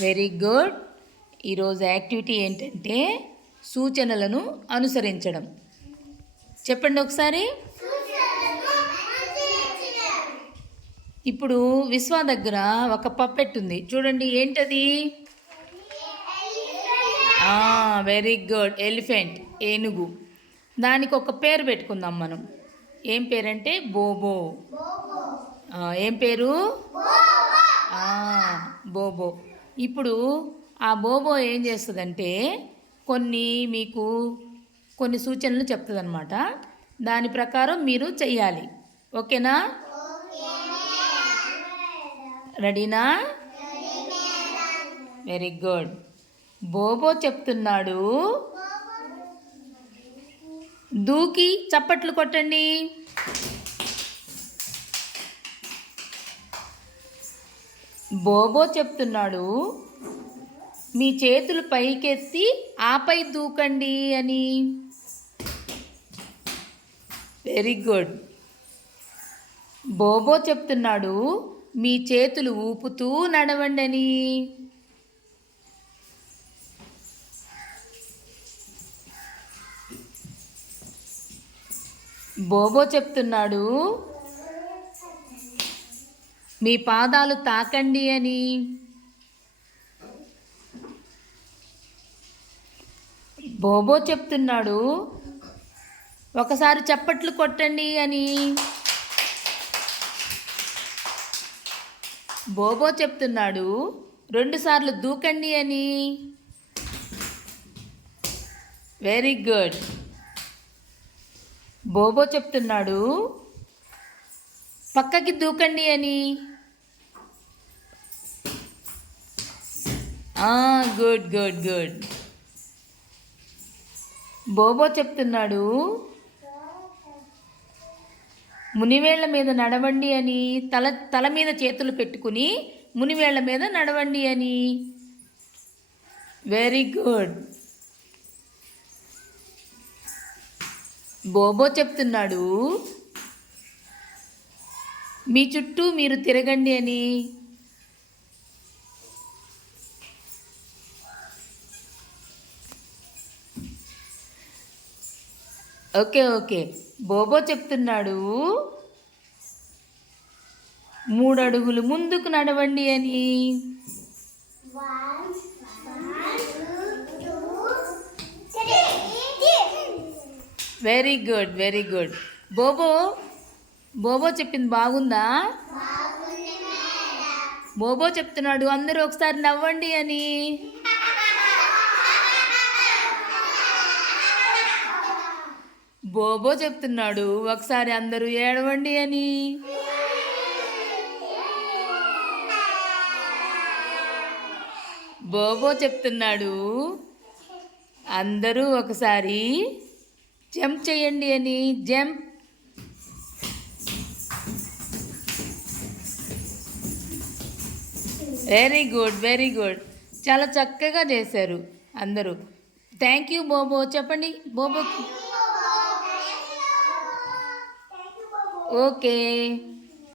Very good. ఈరోజు activity ఏంటంటే సూచనలను అనుసరించడం. చెప్పండి ఒకసారి. ఇప్పుడు విశ్వ దగ్గర ఒక పప్పెట్ ఉంది. చూడండి ఏంటది? Very good. ఎలిఫెంట్ ఏనుగు. దానికి ఒక పేరు పెట్టుకుందాం మనం. ఏం పేరంటే? బోబో. ఏం పేరు? బోబో. ఇప్పుడు ఆ బోబో ఏం చేస్తుందంటే కొన్ని మీకు కొన్ని సూచనలు చెప్తుందన్నమాట. దాని ప్రకారం మీరు చెయ్యాలి. ఓకేనా? రెడీనా? Very good. బోబో చెప్తున్నాడు దూకి చప్పట్లు కొట్టండి. బోబో చెప్తున్నాడు మీ చేతులు పైకెత్తి ఆపై దూకండి అని. వెరీ గుడ్ బోబో చెప్తున్నాడు మీ చేతులు ఊపుతూ నడవండి అని బోబో చెప్తున్నాడు మీ పాదాలు తాకండి అని. బోబో చెప్తున్నాడు ఒకసారి చప్పట్లు కొట్టండి అని. బోబో చెప్తున్నాడు రెండుసార్లు దూకండి అని. వెరీ గుడ్ బోబో చెప్తున్నాడు పక్కకి దూకండి అని. Good good good. బోబో చెప్తున్నాడు మునివేళ్ళ మీద నడవండి అని తల తల మీద చేతులు పెట్టుకుని మునివేళ్ళ మీద నడవండి అని. వెరీ గుడ్ బోబో చెప్తున్నాడు మీ చుట్టూ మీరు తిరగండి అని. Okay okay. బోబో చెప్తున్నాడు మూడు అడుగులు ముందుకు నడవండి అని. Very good very good Bobo Bobo చెప్పింది బాగుందా? బోబో చెప్తున్నాడు అందరూ ఒకసారి నవ్వండి అని. బోబో చెప్తున్నాడు ఒకసారి అందరూ ఏడవండి అని. బోబో చెప్తున్నాడు అందరూ ఒకసారి జంప్ చేయండి అని jump. Very good very good. చాలా చక్కగా చేశారు అందరూ. థ్యాంక్ యూ బోబో చెప్పండి బోబోకి. ఓకే